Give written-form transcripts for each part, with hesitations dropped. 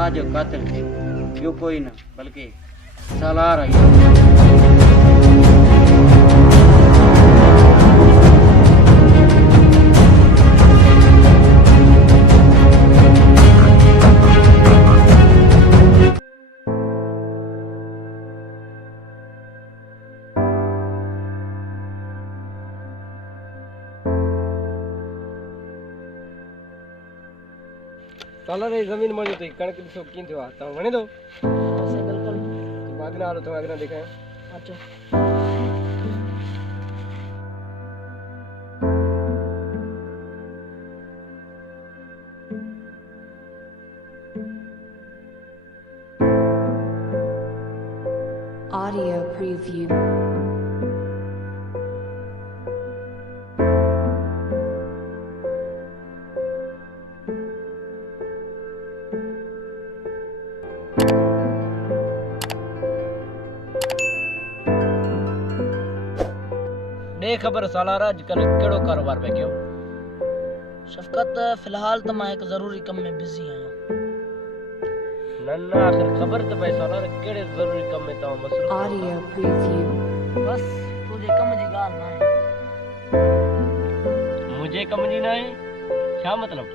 आज जो कातिल थे यो कोई ना बल्कि सालार आई। सालार ये जमीन मौजूद थी कणक ॾिसो कीअं थियो आहे तव्हां वणे थो बिल्कुल अॻियां हलो तव्हां अॻियां ॾेखारियो अचो Audio preview. ॾे ख़बर सालार अॼुकल्ह कहिड़ो कारोबार पिया कयो शफ़क़त फ़िलहाल तो मैं एक ज़रूरी कम में बिज़ी आहियां न न आख़िर ख़बर त पए सालार कहिड़े ज़रूरी कम में तव्हां मसरूफ़ Audio preview. बस तुझे कम जी ॻाल्हि न आहे मुंहिंजे कम जी न आहे छा मतिलबु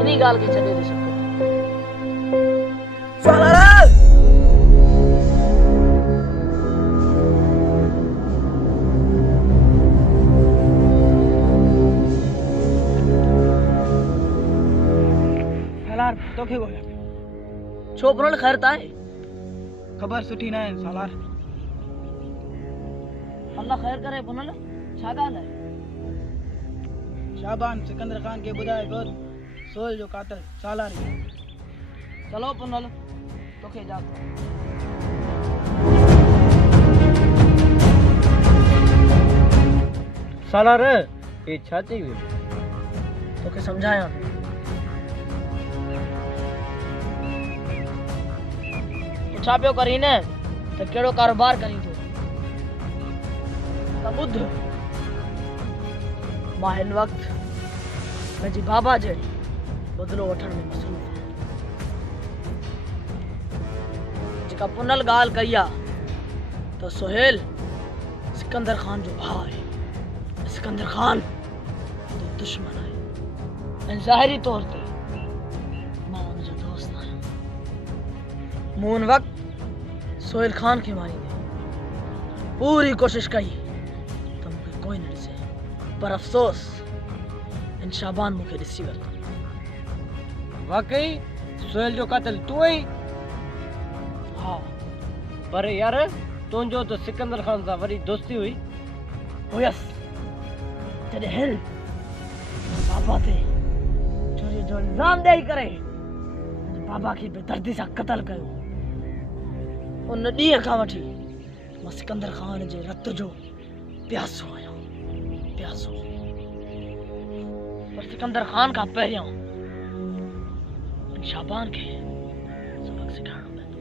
इन्ही ॻाल्हि खे छॾे दे शफ़क़त सालार सालार तोखे ॻोल्हियां छो पुनल ख़ैर त आहे ख़बर सुठी न आहे सालार अल्लाह ख़ैर करे पुनल छा ॻाल्हि आहे शाबान सिकंदर खान खे ॿुधाए पियो सोहेल जो कातिल सालार ई आहे। चलो पुनल तोखे इजाज़त सालार ये छा चई वियो तोखे सम्झायां छा पियो करी न त कहिड़ो कारोबार करी थो त ॿुध मां हिन वक़्तु पंहिंजी बाबा जे बदिलो वठण में मसरूफ़ आहियां जेका पुनल ॻाल्हि कई आहे त सोहेल सिकंदर खान जो भाउ आहे सिकंदर खान जो दुश्मन आहे ऐं ज़ाहिरी तौर ते मां हुनजो दोस्त आहियां मूं हुन वक़्तु सोहेल खान खे मारींदे पूरी कोशिश कई त मूंखे कोई न ॾिसे पर अफ़सोस इन शाबान मूंखे ॾिसी वरितो वाकई सोहेल जो कातिल तूं आई हा पर यार तुंहिंजो त सिकंदर खान सां वरी दोस्ती हुई हुयसि जॾहिं हिन बाबा ते चोरी जो इल्ज़ाम ॾेई करे बाबा खे बेदर्दी सां क़तल कयो उन ॾींहं खां वठी मां सिकंदर खान जे रत जो प्यासो आहियां प्यासो पर सिकंदर खान खां पहिरियों शाबान खे सबक सिखाइणो पवंदो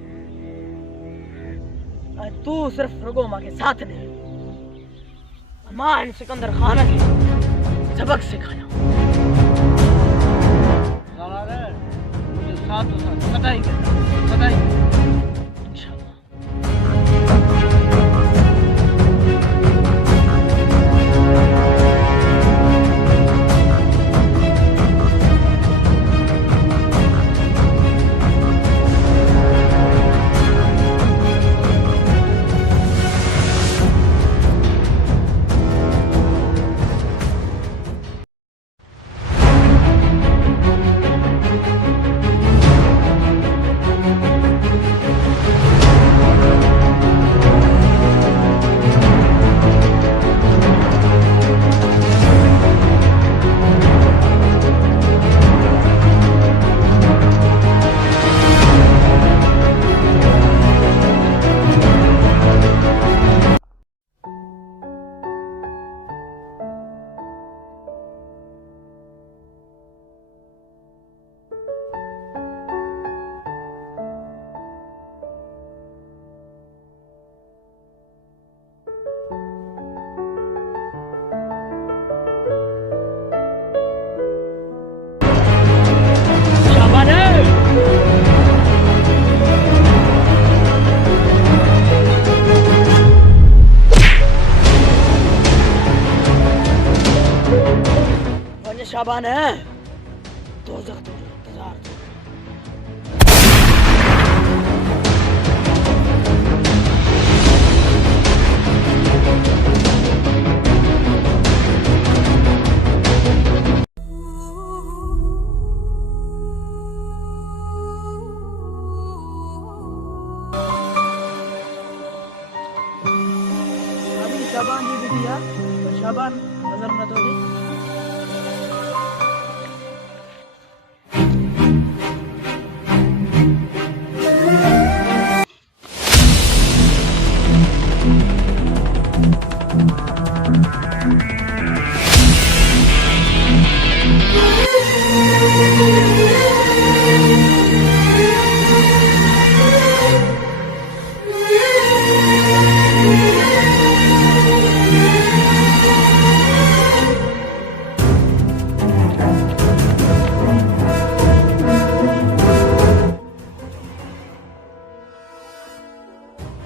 ऐं तूं सिर्फ़ रुगो मूंखे साथ ॾे मां हिन सिकंदर खान खे सबक सिखायां सालार मुंहिंजो साथ तोसां कॾहिं कॾहिं शाबान है दोज़ख तुझे इंतजार थो। अभी शाबान जी भी दिया तो शाबान नजर न तो दी।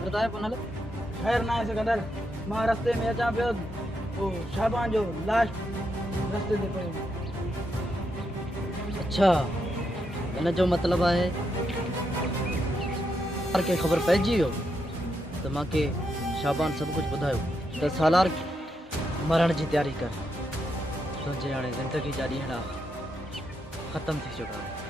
बताए पुनल खैर ना है सिकंदर, मां रास्ते में अचा पियो वो शाबान जो लाश रास्ते ते पयो। अच्छा इन जो मतलब है सालार के ख़बर पइजी वियो त मांखे शाबान सब कुछ ॿुधायो त सालार मरण जी तैयारी कर। तुंहिंजे हाणे ज़िंदगी जा ॾींहं ख़तम थी चुका है।